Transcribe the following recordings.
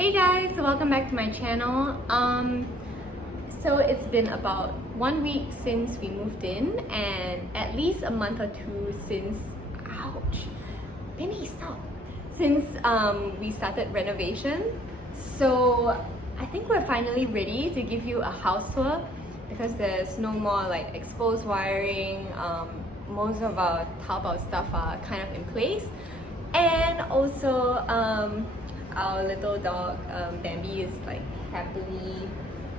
Hey guys, welcome back to my channel. So it's been about 1 week since we moved in and at least a month or two since, ouch, Benny, stop, since we started renovation. So I think we're finally ready to give you a house tour because there's no more like exposed wiring. Most of our Taobao stuff are kind of in place, and also our little dog Bambi is like happily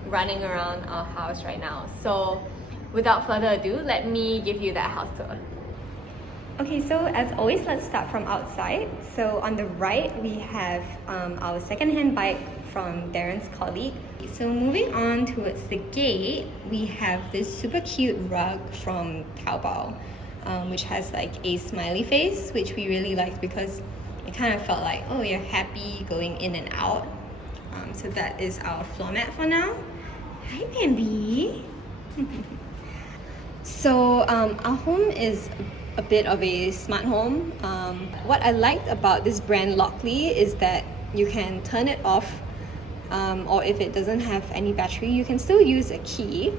running around our house right now. So without further ado, let me give you that house tour. Okay, so as always, let's start from outside. So on the right, we have our second-hand bike from Darren's colleague. So moving on towards the gate, we have this super cute rug from Taobao, which has like a smiley face, which we really liked because it kind of felt like, oh, you're happy going in and out. So that is our floor mat for now. Hi, Bambi. So our home is a bit of a smart home. What I liked about this brand Lockley is that you can turn it off, or if it doesn't have any battery, you can still use a key.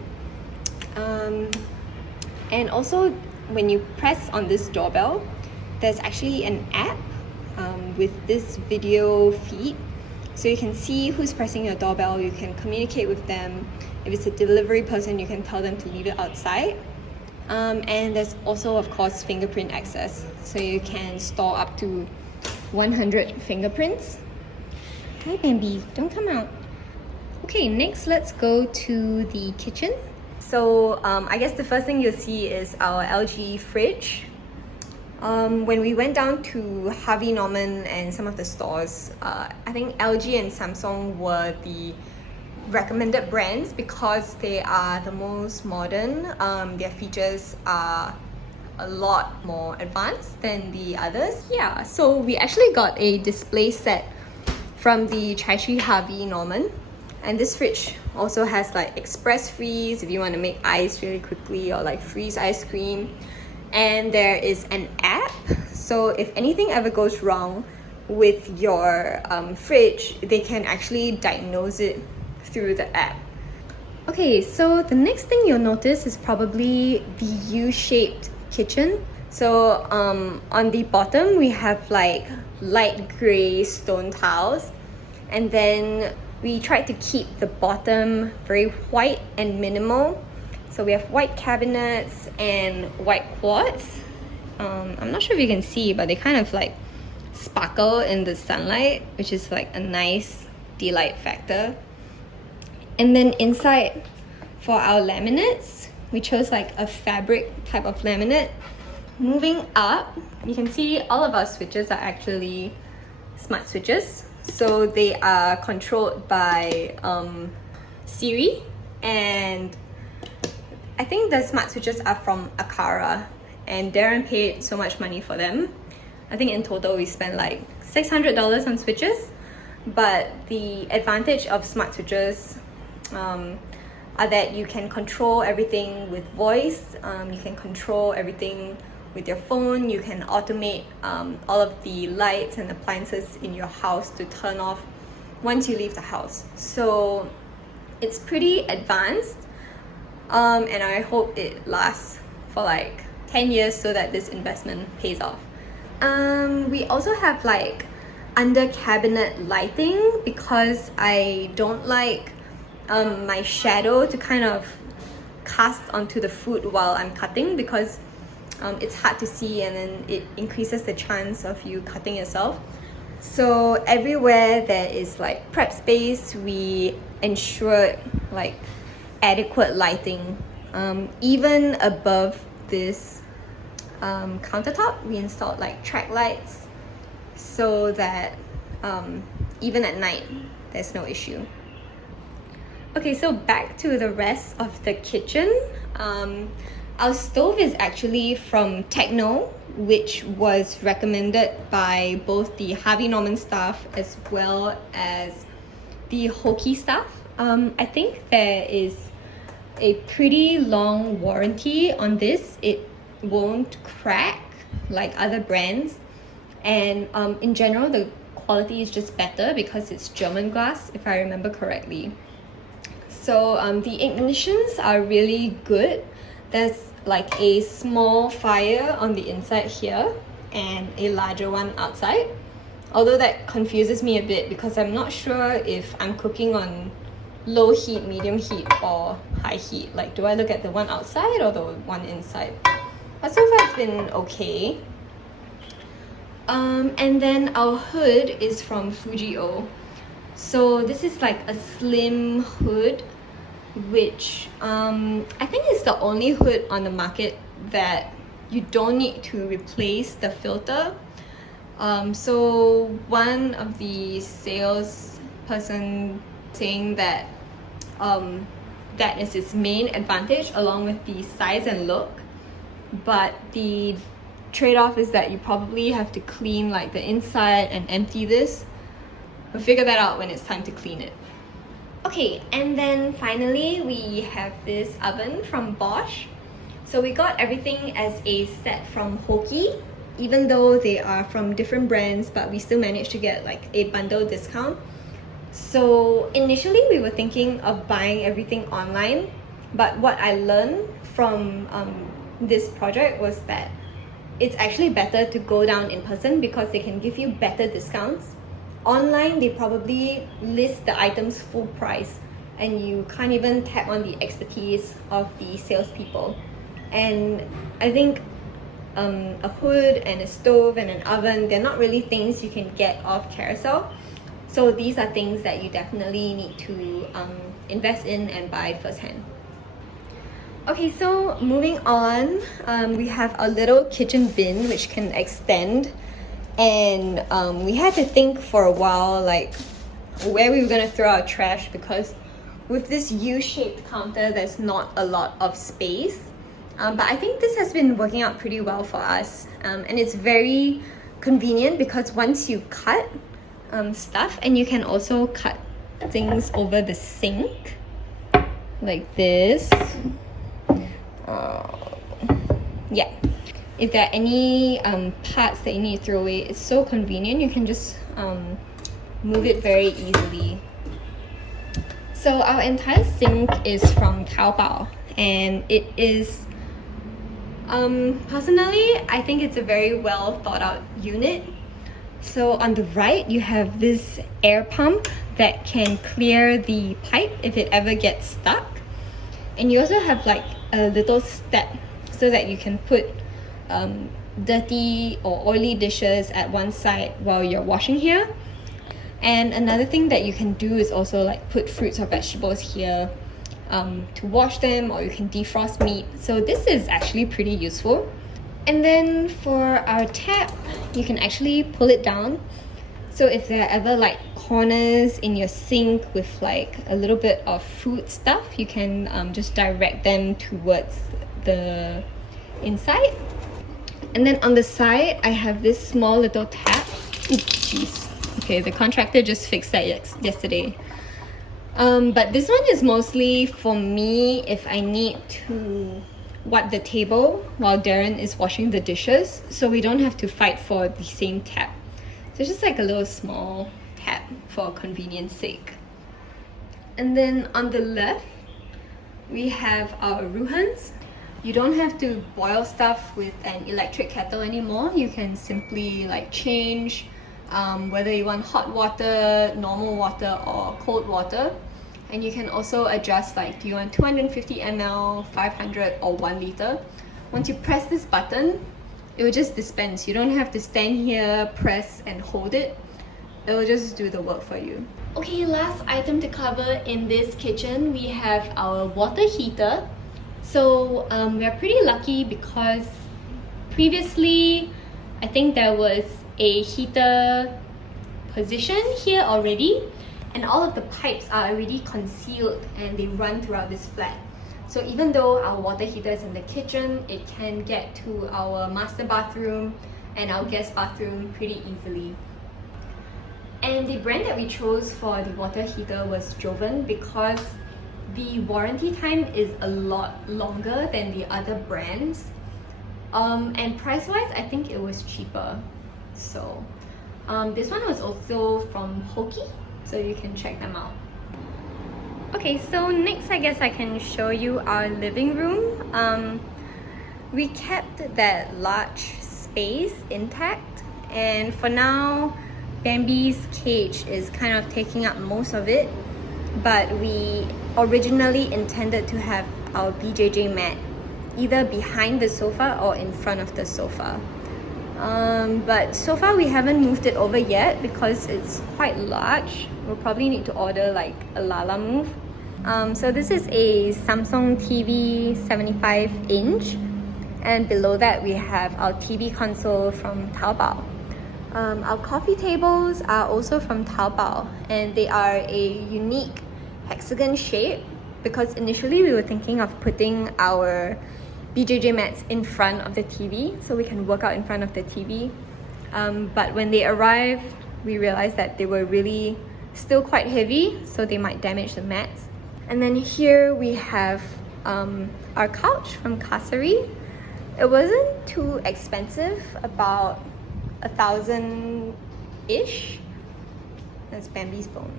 And also, when you press on this doorbell, there's actually an app with this video feed, so you can see who's pressing your doorbell. You can communicate with them. If it's a delivery person, you can tell them to leave it outside. And there's also, of course, fingerprint access, so you can store up to 100 fingerprints. Hi, Bambi, don't come out. Okay, next let's go to the kitchen. So I guess the first thing you'll see is our LG fridge. When we went down to Harvey Norman and some of the stores, I think LG and Samsung were the recommended brands because they are the most modern. Their features are a lot more advanced than the others. Yeah, so we actually got a display set from the Chai Chee Harvey Norman, and this fridge also has like express freeze if you want to make ice really quickly, or like freeze ice cream. And there is an app, so if anything ever goes wrong with your fridge, they can actually diagnose it through the app. Okay, so the next thing you'll notice is probably the U-shaped kitchen. So on the bottom, we have like light gray stone tiles, and then we tried to keep the bottom very white and minimal. So we have white cabinets and white quartz. I'm not sure if you can see, but they kind of like sparkle in the sunlight, which is like a nice delight factor. And then inside, for our laminates, we chose like a fabric type of laminate. Moving up, you can see all of our switches are actually smart switches. So they are controlled by Siri, and I think the smart switches are from Akara, and Darren paid so much money for them. I think in total we spent like $600 on switches. But the advantage of smart switches are that you can control everything with voice. You can control everything with your phone. You can automate all of the lights and appliances in your house to turn off once you leave the house. So it's pretty advanced. And I hope it lasts for like 10 years so that this investment pays off. We also have like under cabinet lighting because I don't like my shadow to kind of cast onto the food while I'm cutting, because it's hard to see and then it increases the chance of you cutting yourself. So everywhere there is like prep space, we ensured like adequate lighting. Even above this countertop, we installed like track lights so that even at night there's no issue. Okay, so back to the rest of the kitchen. Our stove is actually from Techno, which was recommended by both the Harvey Norman staff as well as the Hoki staff. I think there is a pretty long warranty on this. It won't crack like other brands, and in general the quality is just better because it's German glass, if I remember correctly. So the ignitions are really good. There's like a small fire on the inside here and a larger one outside. Although that confuses me a bit because I'm not sure if I'm cooking on low heat, medium heat, or high heat. Like, do I look at the one outside or the one inside? But so far it's been okay. And then our hood is from Fujio. So this is like a slim hood, which I think is the only hood on the market that you don't need to replace the filter. So one of the sales person saying that that is its main advantage along with the size and look, but the trade-off is that you probably have to clean like the inside and empty this. We'll figure that out when it's time to clean it. Okay, and then finally we have this oven from Bosch. So we got everything as a set from Hoki, even though they are from different brands, but we still managed to get like a bundle discount. So initially we were thinking of buying everything online, but what I learned from this project was that it's actually better to go down in person because they can give you better discounts. Online, they probably list the items full price and you can't even tap on the expertise of the salespeople. And I think a hood and a stove and an oven, they're not really things you can get off Carousel. So these are things that you definitely need to invest in and buy firsthand. Okay, so moving on, we have a little kitchen bin which can extend, and we had to think for a while like where we were going to throw our trash, because with this U-shaped counter there's not a lot of space, but I think this has been working out pretty well for us, and it's very convenient because once you cut stuff, and you can also cut things over the sink like this. Yeah, if there are any parts that you need to throw away, it's so convenient. You can just move it very easily. So our entire sink is from Taobao, and it is personally, I think it's a very well thought out unit. So on the right you have this air pump that can clear the pipe if it ever gets stuck, and you also have like a little step so that you can put dirty or oily dishes at one side while you're washing here. And another thing that you can do is also like put fruits or vegetables here to wash them, or you can defrost meat. So this is actually pretty useful. And then for our tap, you can actually pull it down. So if there are ever like corners in your sink with like a little bit of food stuff, you can just direct them towards the inside. And then on the side, I have this small little tap. Jeez. Okay, the contractor just fixed that yesterday. But this one is mostly for me if I need to wipe the table while Darren is washing the dishes, so we don't have to fight for the same tap. So it's just like a little small tap for convenience sake. And then on the left, we have our ruhans. You don't have to boil stuff with an electric kettle anymore. You can simply like change whether you want hot water, normal water, or cold water. And you can also adjust like, do you want 250 ml, 500, or 1 liter? Once you press this button, it will just dispense. You don't have to stand here, press, and hold it. It will just do the work for you. Okay, last item to cover in this kitchen, we have our water heater. So we are pretty lucky because previously, I think there was a heater position here already, and all of the pipes are already concealed and they run throughout this flat. So even though our water heater is in the kitchen, it can get to our master bathroom and our guest bathroom pretty easily. And the brand that we chose for the water heater was Joven because the warranty time is a lot longer than the other brands. And price-wise, I think it was cheaper. So This one was also from Hoki, so you can check them out. Okay, so next I guess I can show you our living room. We kept that large space intact, and for now Bambi's cage is kind of taking up most of it, but we originally intended to have our BJJ mat either behind the sofa or in front of the sofa. But so far we haven't moved it over yet because it's quite large. We'll probably need to order like a Lala move. So this is a Samsung TV 75-inch, and below that we have our TV console from Taobao. Our coffee tables are also from Taobao, and they are a unique hexagon shape because initially we were thinking of putting our BJJ mats in front of the TV so we can work out in front of the TV. But when they arrived, we realized that they were really still quite heavy, so they might damage the mats. And then here we have our couch from Kasari. It wasn't too expensive, about 1,000-ish. That's Bambi's bone.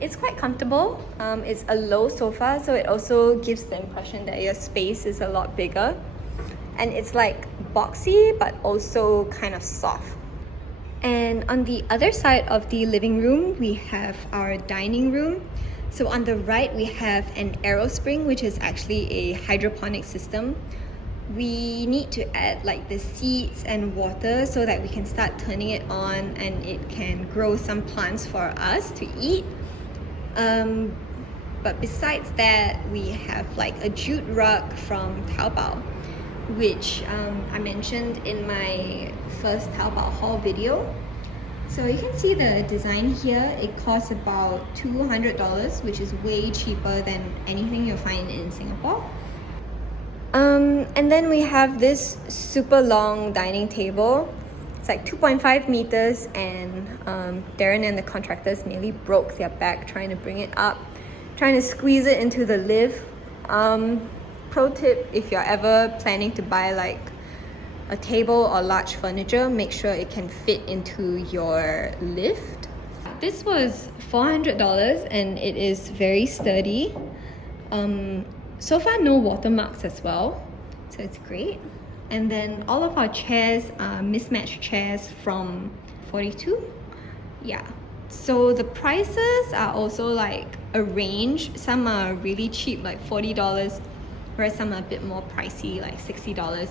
It's quite comfortable. It's a low sofa, so it also gives the impression that your space is a lot bigger. And it's like boxy, but also kind of soft. And on the other side of the living room, we have our dining room. So on the right, we have an aero spring, which is actually a hydroponic system. We need to add like the seeds and water so that we can start turning it on and it can grow some plants for us to eat. But besides that, we have like a jute rug from Taobao, which I mentioned in my first Taobao haul video. So you can see the design here. It costs about $200, which is way cheaper than anything you'll find in Singapore. And then we have this super long dining table. It's like 2.5 meters, and Darren and the contractors nearly broke their back trying to bring it up, trying to squeeze it into the lift. Pro tip, if you're ever planning to buy like a table or large furniture, make sure it can fit into your lift. This was $400 and it is very sturdy. So far no watermarks as well, so it's great. And then all of our chairs are mismatched chairs from 42. Yeah, so the prices are also like a range. Some are really cheap, like $40, whereas some are a bit more pricey, like $60.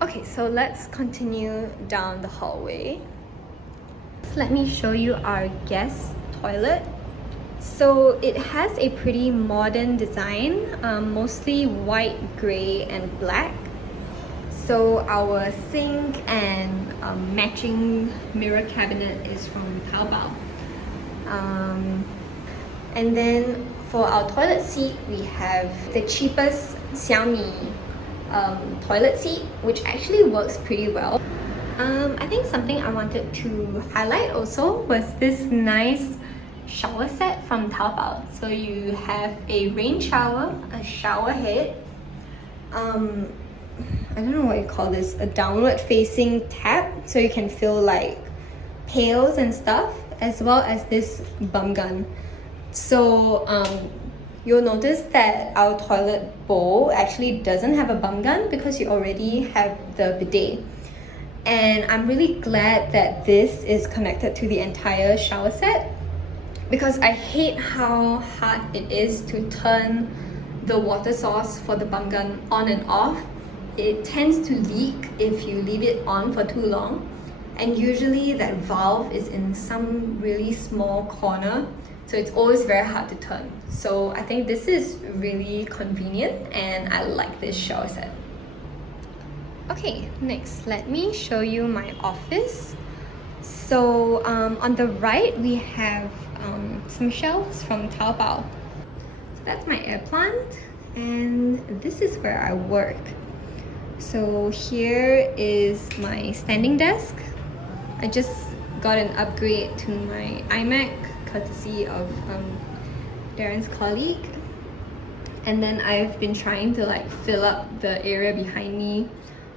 Okay, so let's continue down the hallway. Let me show you our guest toilet. So it has a pretty modern design, mostly white, grey and black. So our sink and matching mirror cabinet is from Taobao. And then for our toilet seat, we have the cheapest Xiaomi toilet seat, which actually works pretty well. I think something I wanted to highlight also was this nice shower set from Taobao. So you have a rain shower, a shower head, I don't know what you call this, a downward facing tap so you can fill like pails and stuff, as well as this bum gun. So you'll notice that our toilet bowl actually doesn't have a bum gun because you already have the bidet. And I'm really glad that this is connected to the entire shower set, because I hate how hard it is to turn the water source for the bum gun on and off. It tends to leak if you leave it on for too long, and usually that valve is in some really small corner, so it's always very hard to turn. So I think this is really convenient and I like this shower set. Okay, next let me show you my office. So on the right we have some shelves from Taobao. So that's my air plant, and this is where I work. So here is my standing desk. I just got an upgrade to my iMac courtesy of Darren's colleague. And then I've been trying to like fill up the area behind me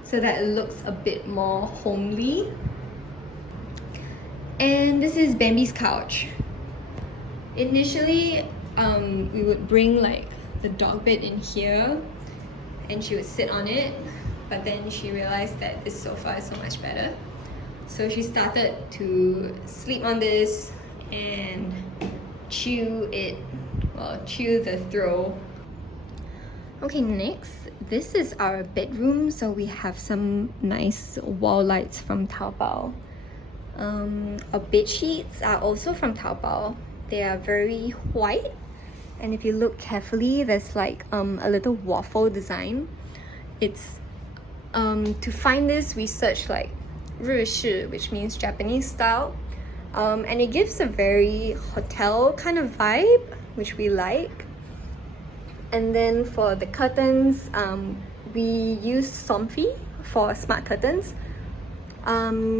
so that it looks a bit more homely. And this is Bambi's couch. Initially, we would bring like the dog bed in here and she would sit on it, but then she realized that this sofa is so much better. So she started to sleep on this and chew the throw. Okay, next, this is our bedroom. So we have some nice wall lights from Taobao. Our bed sheets are also from Taobao. They are very white, and if you look carefully, there's like a little waffle design. It's to find this, we searched like 日式, which means Japanese style, and it gives a very hotel kind of vibe, which we like. And then for the curtains, we use Somfy for smart curtains.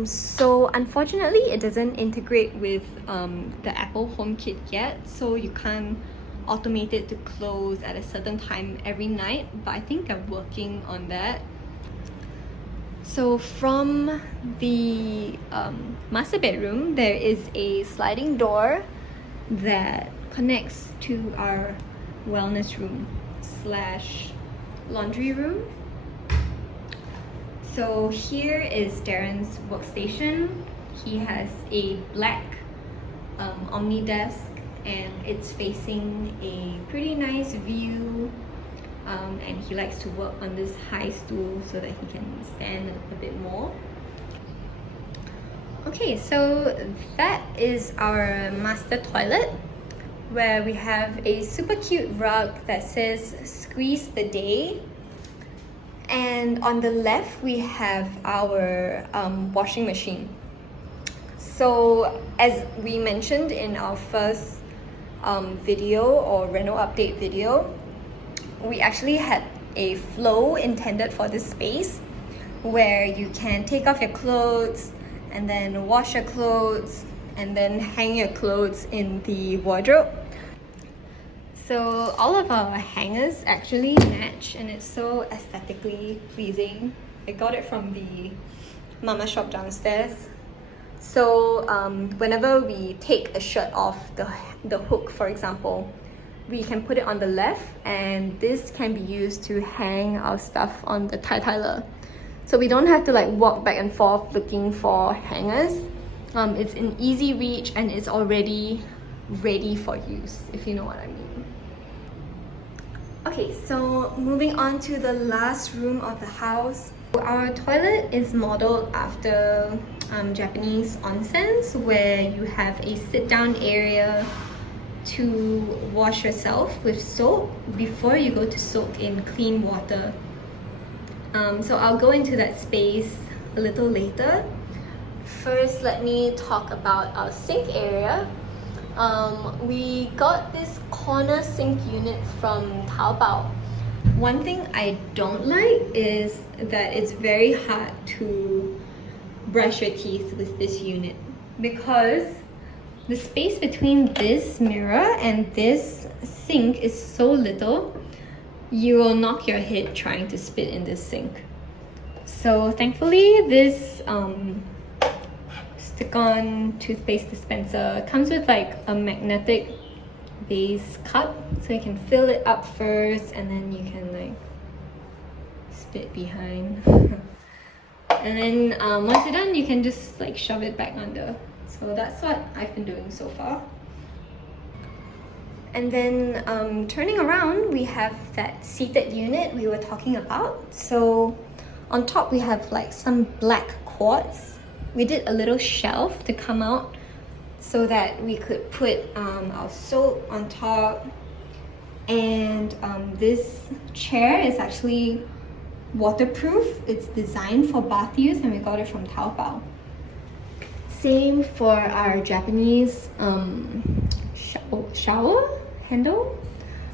So unfortunately, it doesn't integrate with the Apple HomeKit yet, so you can't automate it to close at a certain time every night, but I think they're working on that. So from the master bedroom, there is a sliding door that connects to our wellness room slash laundry room. So here is Darren's workstation. He has a black Omni desk, and it's facing a pretty nice view, and he likes to work on this high stool so that he can stand a bit more. Okay, so that is our master toilet, where we have a super cute rug that says "Squeeze the Day." And on the left, we have our washing machine. So as we mentioned in our first video or reno update video, we actually had a flow intended for this space where you can take off your clothes and then wash your clothes and then hang your clothes in the wardrobe. So all of our hangers actually match, and it's so aesthetically pleasing. I got it from the mama shop downstairs. So whenever we take a shirt off the hook, for example, we can put it on the left, and this can be used to hang our stuff on the tie-tyler. So we don't have to like walk back and forth looking for hangers. It's in easy reach and it's already ready for use, if you know what I mean. Okay, so moving on to the last room of the house. Our toilet is modeled after Japanese onsens, where you have a sit-down area to wash yourself with soap before you go to soak in clean water. So I'll go into that space a little later. First, let me talk about our sink area. We got this corner sink unit from Taobao. One thing I don't like is that it's very hard to brush your teeth with this unit, because the space between this mirror and this sink is so little, you will knock your head trying to spit in this sink. So thankfully, this stick-on toothpaste dispenser comes with like a magnetic base cup, so you can fill it up first and then you can like spit behind. And then once you're done, you can just like shove it back under. So that's what I've been doing so far. And then turning around, we have that seated unit we were talking about. So on top we have like some black quartz. We did a little shelf to come out so that we could put our soap on top. And this chair is actually waterproof. It's designed for bath use, and we got it from Taobao. Same for our Japanese shower handle.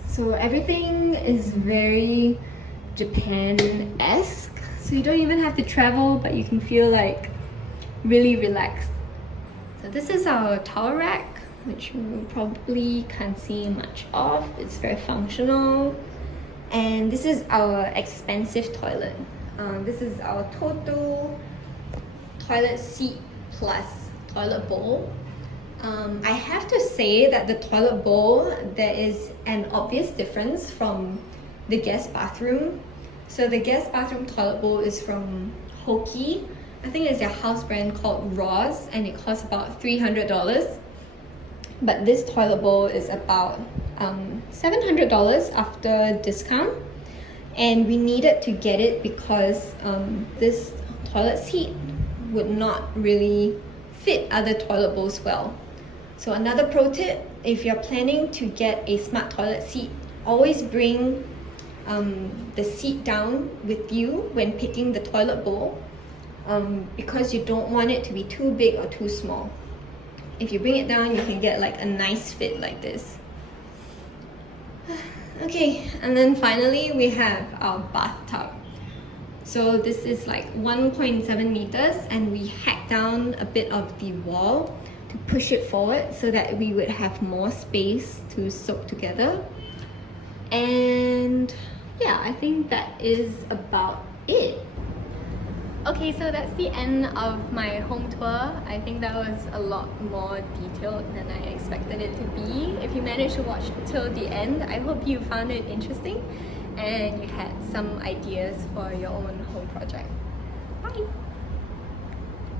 So everything is very Japan-esque. So you don't even have to travel, but you can feel like really relaxed. So this is our towel rack, which you probably can't see much of. It's very functional. And this is our expensive toilet. This is our total toilet seat plus toilet bowl. I have to say that the toilet bowl, there is an obvious difference from the guest bathroom. So the guest bathroom toilet bowl is from Hoki. I think it's their house brand called Ross, and it costs about $300. But this toilet bowl is about $700 after discount. And we needed to get it because this toilet seat would not really fit other toilet bowls well. So another pro tip, if you're planning to get a smart toilet seat, always bring the seat down with you when picking the toilet bowl, because you don't want it to be too big or too small. If you bring it down, you can get like a nice fit like this. Okay, and then finally we have our bathtub. So this is like 1.7 meters, and we hacked down a bit of the wall to push it forward so that we would have more space to soak together. And yeah, I think that is about it. Okay, so that's the end of my home tour. I think that was a lot more detailed than I expected it to be. If you managed to watch till the end, I hope you found it interesting and you had some ideas for your own home project. Bye!